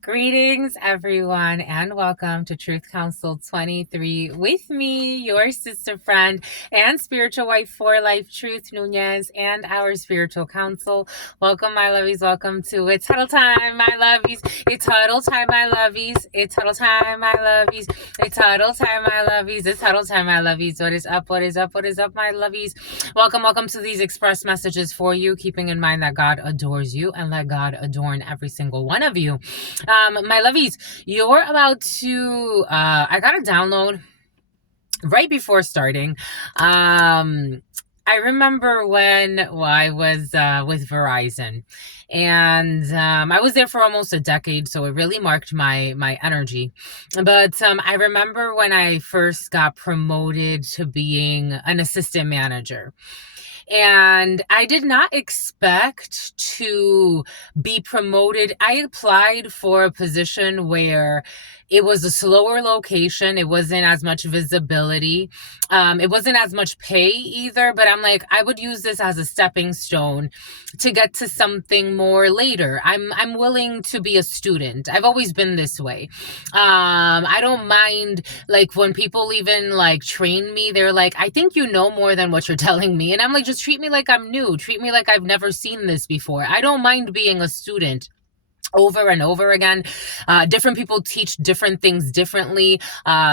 Greetings, everyone, and welcome to Truth Council 23 with me, your sister friend and spiritual wife for life, Truth Nunez, and our spiritual council. Welcome, my lovies. Welcome to It's Huddle Time, my lovies. It's Huddle Time, my lovies. It's Huddle Time, my lovies. It's Huddle Time, my lovies. It's Huddle Time, my lovies. What is up? What is up? What is up, my lovies? Welcome to these express messages for you, keeping in mind that God adores you and let God adorn every single one of you. My lovies, you're about to, I got a download right before starting. I remember when I was with Verizon, and I was there for almost a decade, so it really marked my energy. But I remember when I first got promoted to being an assistant manager. And I did not expect to be promoted. I applied for a position where it was a slower location. It wasn't as much visibility. It wasn't as much pay either, but I'm like, I would use this as a stepping stone to get to something more later. I'm willing to be a student. I've always been this way. I don't mind, like, when people even like train me, they're like, I think you know more than what you're telling me. And I'm like, just treat me like I'm new. Treat me like I've never seen this before. I don't mind being a student over and over again. Different people teach different things differently.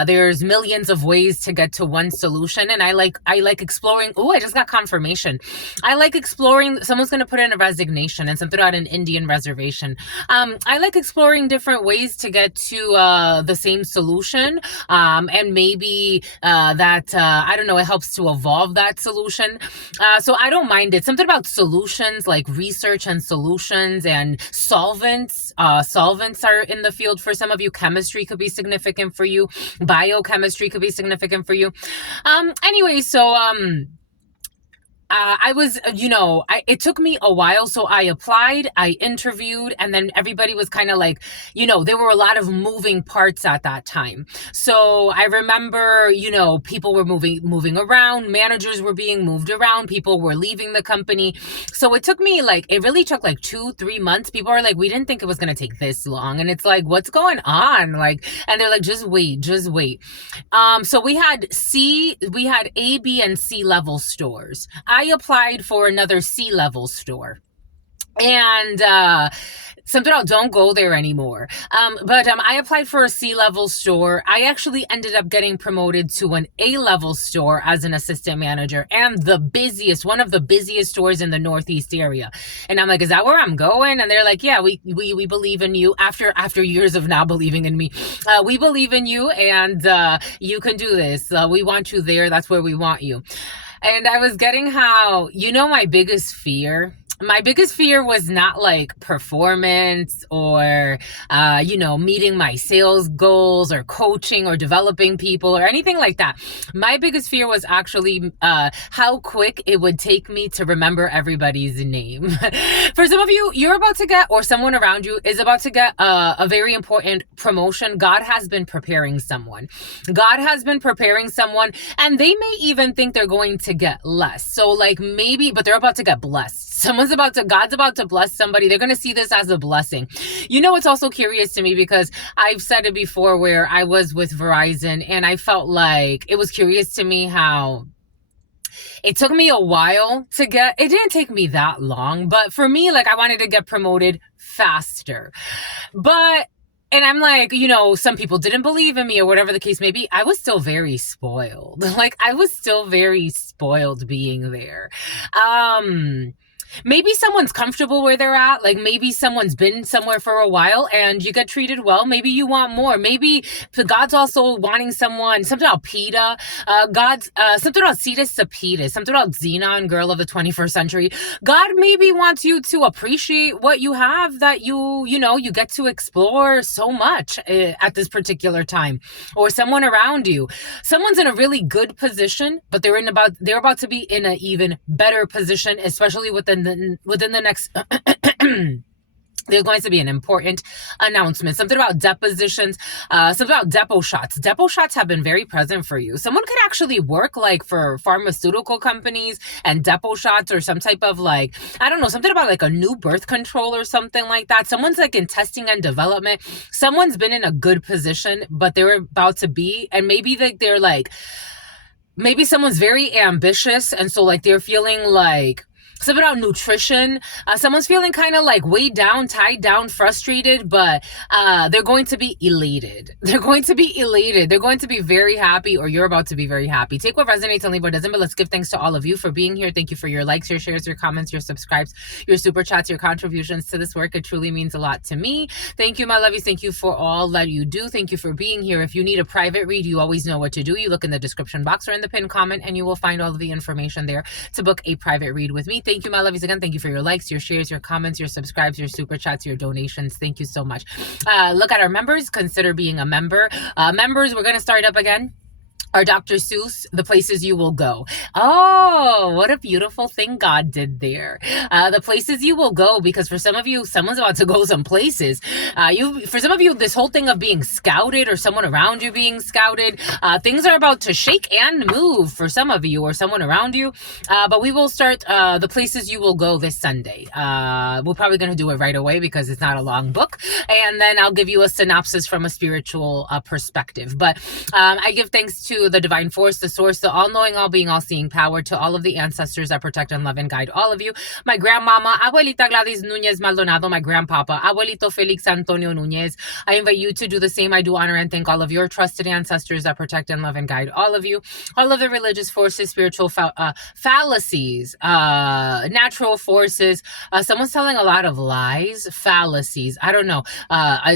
There's millions of ways to get to one solution, and I like exploring. Oh, I just got confirmation. I like exploring. Someone's gonna put in a resignation and something about an Indian reservation. I like exploring different ways to get to the same solution, and maybe that I don't know. It helps to evolve that solution. So I don't mind it. Something about solutions, like research and solutions and solvents. Solvents are in the field for some of you. Chemistry could be significant for you. Biochemistry could be significant for you. Anyway, so I was, it took me a while. So I applied, I interviewed, and then everybody was kind of like, there were a lot of moving parts at that time. So I remember, people were moving around, managers were being moved around, people were leaving the company. So it took me it really took like 2-3 months. People are like, we didn't think it was going to take this long. And it's like, what's going on? And they're like, just wait. So we had A, B, and C level stores. I applied for another C level store. And something about don't go there anymore. But I applied for a C-level store. I actually ended up getting promoted to an A-level store as an assistant manager, and one of the busiest stores in the Northeast area. And I'm like, is that where I'm going? And they're like, yeah, we believe in you. After years of not believing in me, we believe in you, and you can do this. We want you there. That's where we want you. And I was getting how, my biggest fear was not like performance or, meeting my sales goals or coaching or developing people or anything like that. My biggest fear was actually how quick it would take me to remember everybody's name. For some of you, you're about to get, or someone around you is about to get a very important promotion. God has been preparing someone. And they may even think they're going to get less. So but they're about to get blessed. God's about to bless somebody. They're going to see this as a blessing. It's also curious to me because I've said it before where I was with Verizon, and I felt like it was curious to me how it took me a while it didn't take me that long, but for me, I wanted to get promoted faster. And I'm like, some people didn't believe in me or whatever the case may be. I was still very spoiled. I was still very spoiled being there. Maybe someone's comfortable where they're at. Maybe someone's been somewhere for a while and you get treated well. Maybe you want more. Maybe God's also wanting something about PETA. Something about Cetus Sapetus, something about Xenon, girl of the 21st century. God maybe wants you to appreciate what you have, that you get to explore so much at this particular time, or someone around you. Someone's in a really good position, but they're about to be in an even better position, especially within the next There's going to be an important announcement. Something about depositions, something about depot shots. Depot shots have been very present for you. Someone could actually work like for pharmaceutical companies and depot shots, or some type of like, I don't know, something about like a new birth control or something like that. Someone's like in testing and development. Someone's been in a good position, but they're about to be, and maybe they're like, maybe someone's very ambitious, and so like they're feeling like something about nutrition. Someone's feeling kind of like weighed down, tied down, frustrated, but they're going to be elated. They're going to be elated. They're going to be very happy, or you're about to be very happy. Take what resonates and leave what doesn't, but let's give thanks to all of you for being here. Thank you for your likes, your shares, your comments, your subscribes, your super chats, your contributions to this work. It truly means a lot to me. Thank you, my lovies. Thank you for all that you do. Thank you for being here. If you need a private read, you always know what to do. You look in the description box or in the pinned comment, and you will find all of the information there to book a private read with me. Thank you, my lovies. Again, thank you for your likes, your shares, your comments, your subscribes, your super chats, your donations. Thank you so much. Look at our members. Consider being a member. Members, we're going to start up again. Our Dr. Seuss, The Places You Will Go. Oh, what a beautiful thing God did there. The places you will go, because for some of you, someone's about to go some places. For some of you, this whole thing of being scouted, or someone around you being scouted, things are about to shake and move for some of you or someone around you. But we will start The Places You Will Go this Sunday. We're probably going to do it right away because it's not a long book. And then I'll give you a synopsis from a spiritual perspective. But I give thanks to the divine force, the source, the all-knowing, all-being, all-seeing power, to all of the ancestors that protect and love and guide all of you. My grandmama, Abuelita Gladys Nunez Maldonado, my grandpapa, Abuelito Felix Antonio Nunez. I invite you to do the same. I do honor and thank all of your trusted ancestors that protect and love and guide all of you. All of the religious forces, spiritual fallacies, natural forces. Someone's telling a lot of lies, fallacies. I don't know.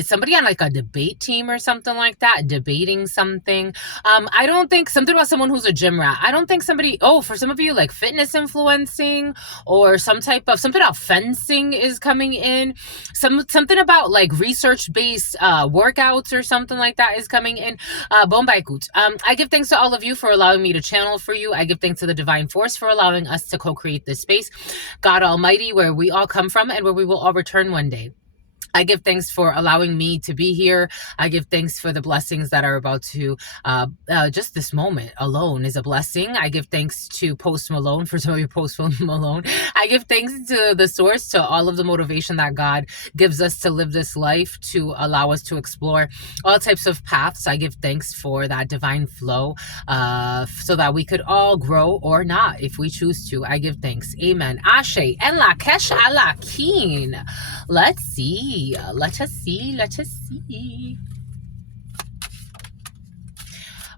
Somebody on like a debate team or something like that, debating something. I don't think, something about someone who's a gym rat. I don't think somebody, for some of you, like fitness influencing, or some type of, something about fencing is coming in. Something about like research-based workouts or something like that is coming in. Bombay Koot. I give thanks to all of you for allowing me to channel for you. I give thanks to the divine force for allowing us to co-create this space. God Almighty, where we all come from and where we will all return one day. I give thanks for allowing me to be here. I give thanks for the blessings that are about to, just this moment alone is a blessing. I give thanks to Post Malone, for some of you, Post Malone. I give thanks to the source, to all of the motivation that God gives us to live this life, to allow us to explore all types of paths. I give thanks for that divine flow, so that we could all grow or not if we choose to. I give thanks. Amen. Ashe. En la kesh ala keen. Let's see. Let us see.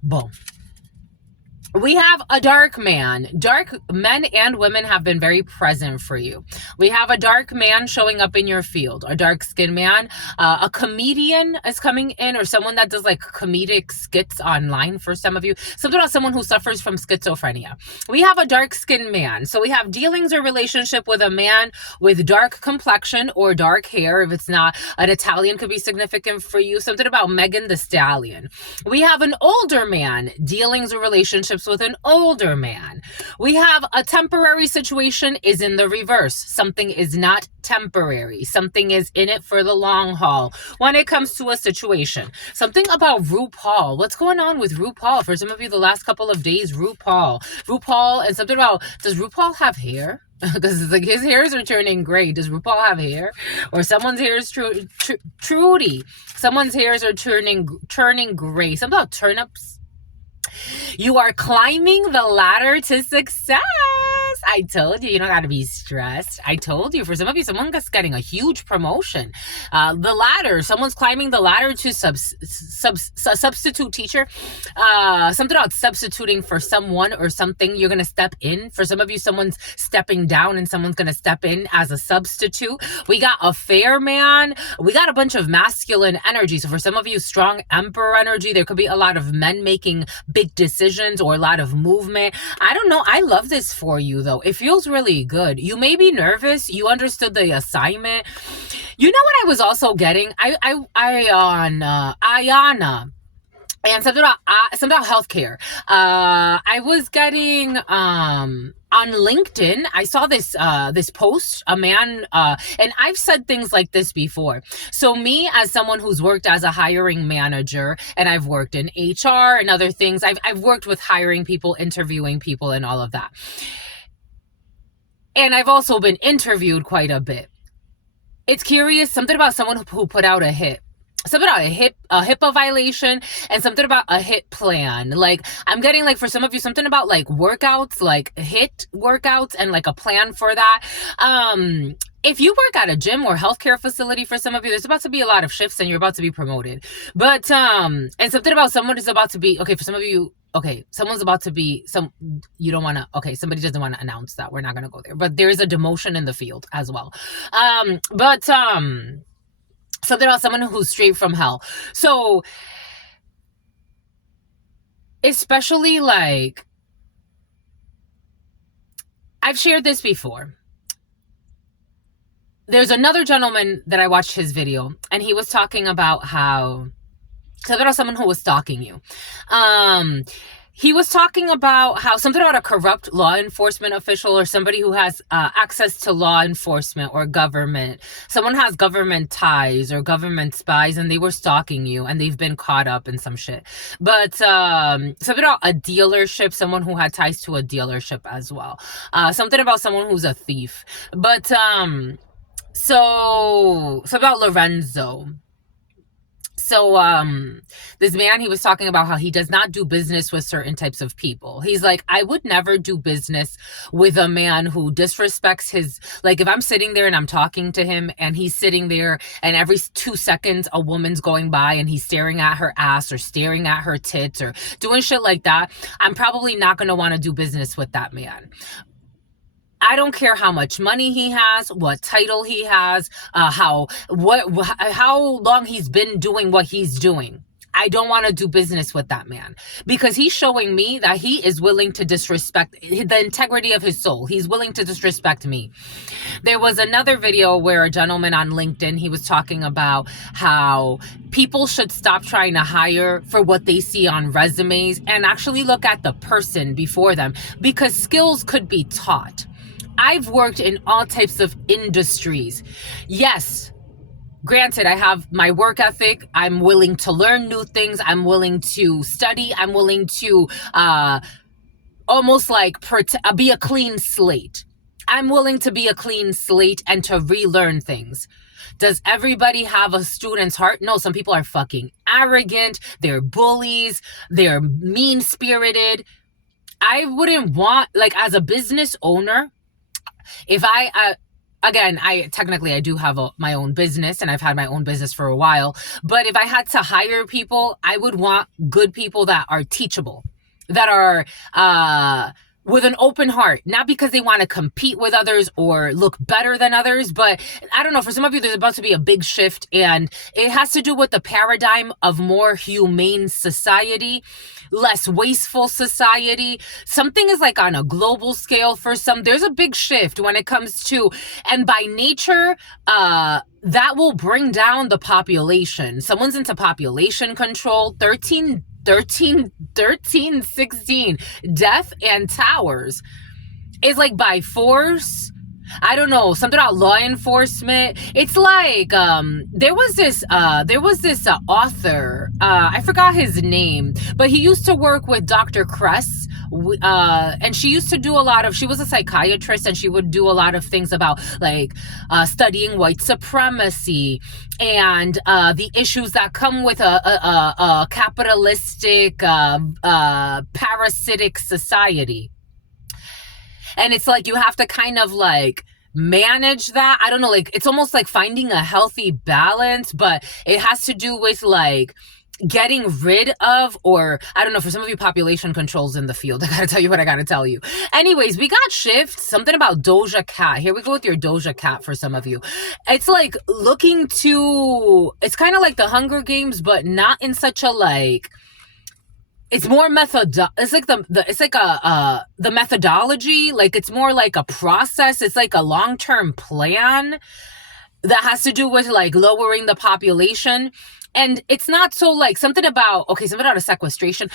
Boom. We have a dark man. Dark men and women have been very present for you. We have a dark man showing up in your field, a dark-skinned man. A comedian is coming in, or someone that does like comedic skits online for some of you. Something about someone who suffers from schizophrenia. We have a dark-skinned man. So we have dealings or relationship with a man with dark complexion or dark hair. If it's not an Italian, could be significant for you. Something about Megan Thee Stallion. We have an older man, dealings or relationships with an older man. We have a temporary situation is in the reverse. Something is not temporary. Something is in it for the long haul when it comes to a situation. Something about RuPaul. What's going on with RuPaul? For some of you, the last couple of days, RuPaul, and something about, does RuPaul have hair? Because it's like his hairs are turning gray. Does RuPaul have hair? Or someone's hair is Trudy. Someone's hairs are turning gray. Something about turnips. You are climbing the ladder to success. I told you don't got to be stressed. I told you, for some of you, someone's getting a huge promotion. The ladder, someone's climbing the ladder to substitute teacher. Something about substituting for someone or something. You're going to step in. For some of you, someone's stepping down and someone's going to step in as a substitute. We got a fair man. We got a bunch of masculine energy. So for some of you, strong emperor energy. There could be a lot of men making big decisions or a lot of movement. I don't know. I love this for you, though. It feels really good. You may be nervous. You understood the assignment. You know what I was also getting? I on Ayana. And something about healthcare. I was getting on LinkedIn, I saw this post, a man, and I've said things like this before. So me, as someone who's worked as a hiring manager, and I've worked in HR and other things, I've worked with hiring people, interviewing people, and all of that. And I've also been interviewed quite a bit. It's curious, something about someone who put out a hit. Something about a HIPAA violation, and something about a HIT plan. Like, I'm getting, like, for some of you, something about, like, workouts, like HIT workouts, and, like, a plan for that. If you work at a gym or healthcare facility, for some of you, there's about to be a lot of shifts and you're about to be promoted. But, and something about someone is about to be, okay, for some of you, okay, someone's about to be, you don't want to, okay, somebody doesn't want to announce that. We're not going to go there. But there is a demotion in the field as well. Something about someone who's straight from hell. So, especially, like, I've shared this before. There's another gentleman that I watched his video, and he was talking about how, something about someone who was stalking you. He was talking about how, something about a corrupt law enforcement official, or somebody who has access to law enforcement or government. Someone has government ties or government spies, and they were stalking you, and they've been caught up in some shit. But something about a dealership, someone who had ties to a dealership as well. Something about someone who's a thief. But so about Lorenzo. So, this man, he was talking about how he does not do business with certain types of people. He's like, I would never do business with a man who disrespects his, like, if I'm sitting there and I'm talking to him and he's sitting there and every 2 seconds a woman's going by and he's staring at her ass or staring at her tits or doing shit like that, I'm probably not going to want to do business with that man. I don't care how much money he has, what title he has, how long he's been doing what he's doing. I don't want to do business with that man because he's showing me that he is willing to disrespect the integrity of his soul. He's willing to disrespect me. There was another video where a gentleman on LinkedIn, he was talking about how people should stop trying to hire for what they see on resumes and actually look at the person before them, because skills could be taught. I've worked in all types of industries. Yes, granted, I have my work ethic. I'm willing to learn new things. I'm willing to study. I'm willing to almost like be a clean slate. I'm willing to be a clean slate and to relearn things. Does everybody have a student's heart? No, some people are fucking arrogant. They're bullies. They're mean-spirited. I wouldn't want, like, as a business owner, if I technically I do have my own business, and I've had my own business for a while, but if I had to hire people, I would want good people that are teachable, that are with an open heart, not because they want to compete with others or look better than others, but I don't know, for some of you, there's about to be a big shift, and it has to do with the paradigm of more humane society, less wasteful society. Something is like on a global scale for some. There's a big shift when it comes to, and by nature, that will bring down the population. Someone's into population control. 16 death and towers is like by force. I don't know, something about law enforcement. It's like there was this author, I forgot his name, but he used to work with Dr. Kress, and she used to do she was a psychiatrist, and she would do a lot of things about like studying white supremacy and the issues that come with a capitalistic parasitic society. And it's like you have to kind of like manage that. I don't know, like it's almost like finding a healthy balance, but it has to do with like getting rid of, or I don't know, for some of you, population controls in the field. I gotta tell you what I gotta tell you. Anyways, we got shifts. Something about Doja Cat. Here we go with your Doja Cat for some of you. It's like it's kind of like the Hunger Games, but not in such a like, it's more it's like the methodology, like it's more like a process. It's like a long-term plan. that has to do with like lowering the population. And it's not so like something about a sequestration,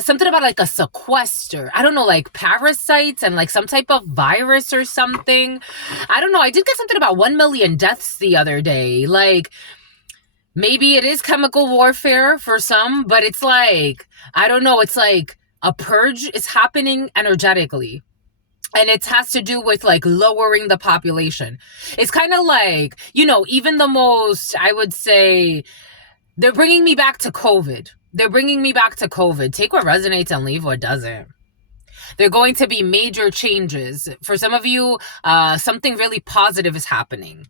something about like a sequester. I don't know, like parasites and like some type of virus or something. I don't know. I did get something about 1 million deaths the other day. Like, maybe it is chemical warfare for some, but it's like, I don't know. It's like a purge is happening energetically. And it has to do with like lowering the population. It's kind of like, even the most, I would say, they're bringing me back to COVID. Take what resonates and leave what doesn't. There are going to be major changes. For some of you, something really positive is happening.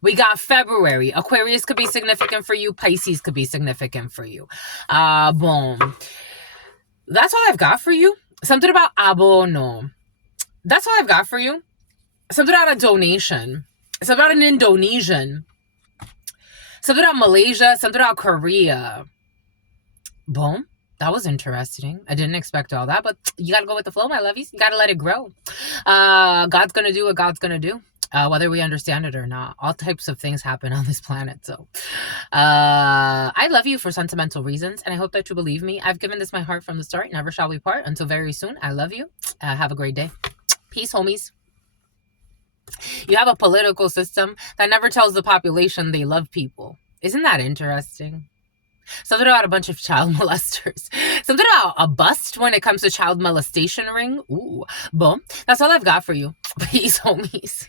We got February. Aquarius could be significant for you. Pisces could be significant for you. Boom. That's all I've got for you. Something about abono. That's all I've got for you. Something about a donation. Something about an Indonesian. Something about Malaysia. Something about Korea. Boom. That was interesting. I didn't expect all that, but you got to go with the flow, my lovies. You got to let it grow. God's going to do what God's going to do, whether we understand it or not. All types of things happen on this planet. So I love you for sentimental reasons, and I hope that you believe me. I've given this my heart from the start. Never shall we part. Until very soon. I love you. Have a great day. Peace, homies. You have a political system that never tells the population they love people. Isn't that interesting? Something about a bunch of child molesters. Something about a bust when it comes to child molestation ring. Ooh, boom. That's all I've got for you. Peace, homies.